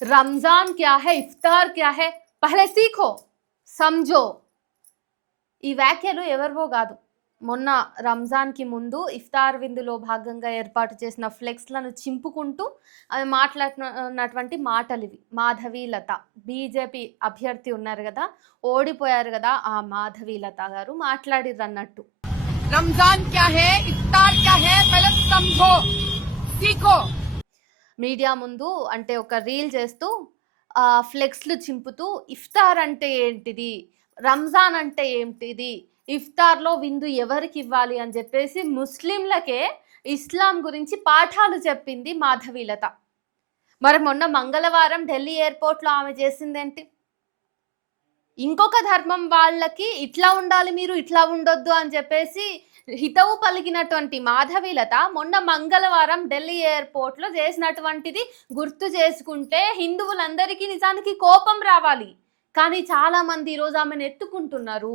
रमजान क्या है, इफ्तार क्या है, పహలే సీఖో, సమझो. ఈ వ్యాఖ్యలు ఎవరివో గాదు. మొన్న రంజాన్‌కి ముందు ఇఫ్తార్ విందులో భాగంగా ఏర్పాటు చేసిన ఫ్లెక్స్‌లను చింపుకుంటూ ఆమె మాట్లాడినటువంటి మాటలివి. మాధవీలత బీజేపీ అభ్యర్థి ఉన్నారు గదా! ఓడిపోయారు గదా! ఆ మాధవీలత గారు మాట్లాడిర్రన్నట్టు. रमजान क्या है, इफ्तार क्या है, पहले समझो, सीखो. మీడియా ముందు అంటే ఒక రీల్ చేస్తూ ఫ్లెక్స్‌లు చింపుతూ ఇఫ్తార్ అంటే ఏంటిది? రంజాన్ అంటే ఏంటిది? ఇఫ్తార్‌లో విందు ఎవరికివ్వాలి అని జెప్పేసి ముస్లింలకే ఇస్లాం గురించి పాఠాలు చెప్పింది మాధవీలత. మరి మొన్న మంగళవారం ఢిల్లీ ఎయిర్‌పోర్ట్‌లో ఆమె చేసిందేంటి? ఇంకొక ధర్మం వాళ్ళకి ఇట్లా ఉండాలి మీరు, ఇట్లా ఉండొద్దు అని చెప్పేసి హితవు పలికినటువంటి మాధవీలత మొన్న మంగళవారం ఢిల్లీ ఎయిర్‌పోర్ట్‌లో చేసినటువంటిది గుర్తు చేసుకుంటే హిందువులందరికీ నిజానికి కోపం రావాలి. కానీ చాలామంది ఈరోజు ఆమెను ఎత్తుకుంటున్నారు.